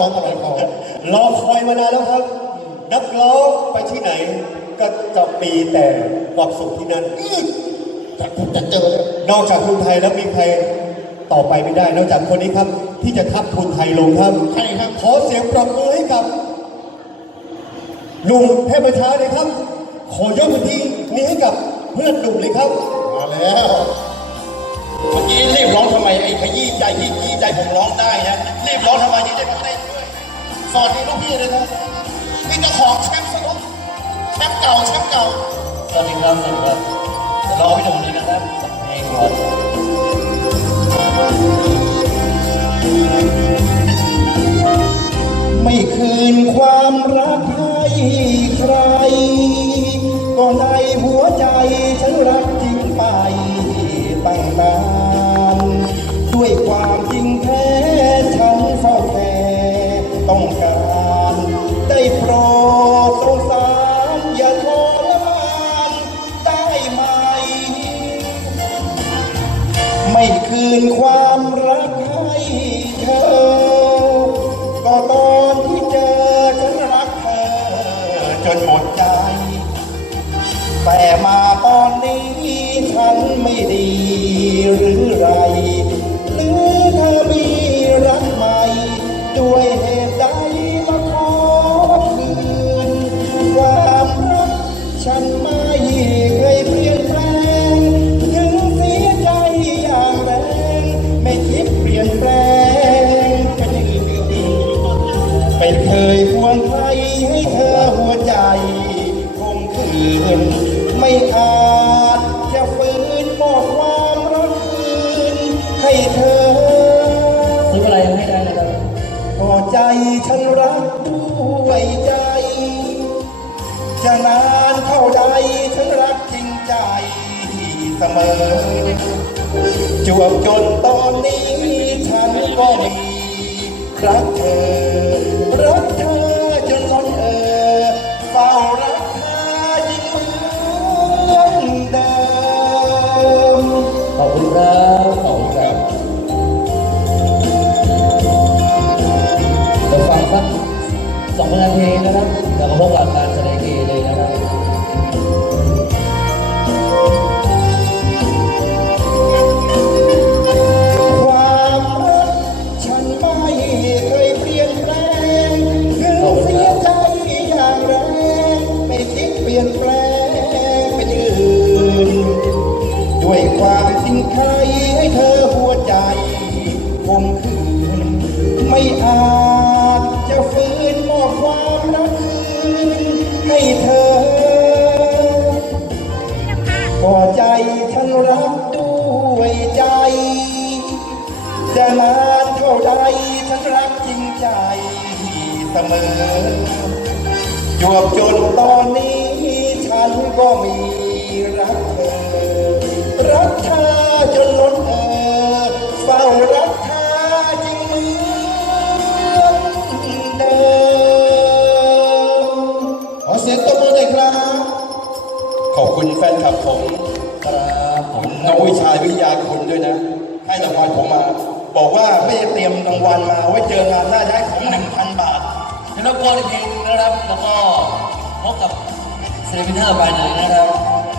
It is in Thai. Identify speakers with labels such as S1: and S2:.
S1: ร้องอะไรเขา
S2: รอคอยมานานแล้วครับ นักร้องไปที่ไหน ก็จะมีแต่ความสุขที่นั่น
S1: จากผมจะเจอเลย
S2: นอกจากทุนไทยแล้วมีใครต่อไปไม่ได้ นอกจากคนนี้ครับ ที่จะทับทุนไทยลงครับ
S1: ใครครับ
S2: ขอเสียงปรบมือให้กับหนุ่มเทพช้าเลยครับ ขอยกพื้นที่นี้ให้กับเพื่อนหนุ่มเลยครับ
S1: มาแล้ว
S3: เมื่อกี้รีบร้องทำไมไอ้ขยี้ใจยี่ยี่ใจผมร้องได้นะ สวัสดีลูกพี่เลยนะนี่เจ้าของแชมป์สนุกแชมป์เก่าแชมป์เก่า
S4: สวัสดีครับสวัสดีครับเดี๋ยวรอพี่หนุ่มเลยนะครับสักเพลงก่อน
S1: ไม่คืนความรักให้ใคร ก็ในหัวใจฉันรักจริงไปตั้งนานด้วยความ ไม่คืนความรักให้เธอ ก็ตอนที่เจอฉันรักเธอ จนหมดใจ แต่มาตอนนี้ฉันไม่ดีหรือไร ไม่อาจจะฝืนมอบความรักคืนให้เธอ
S4: ซื้ออะไรให้ได้นะครับ
S1: ก็ใจฉันรักด้วยใจ จะนานเท่าใดฉันรักจริงใจเสมอ จวบจนตอนนี้ฉันก็มีรักเธอ องนา
S4: ทีนะครับแล้วก็พบกับการแสดงดีเลยนะครับ
S1: ความรักฉันไม่เคยเปลี่ยนแปลงถึงเสียใจอย่างแรงไม่คิดเปลี่ยนแปลงเป็นอื่นด้วยความจริงใครให้เธอหัวใจคม เสมอจวบจนตอนนี้ฉันก็มีรักเธอ รักเธอจนล้นเออเฝ้ารักเธอจริงเหมือนเดิมขอเสียงตบมือหน่อยครับ
S3: ขอบคุณแฟนคลับผม
S4: ครับผม
S3: นักวิชาวิทยาคุณด้วยนะ ให้รางวัลผมมา บอกว่าไม่ได้เตรียมรางวัลมาไว้เจองานหน้า
S4: รบกวนอีกทีนึงนะครับ แล้วก็พบกับศิลปินท่านต่อไปเลยนะครับ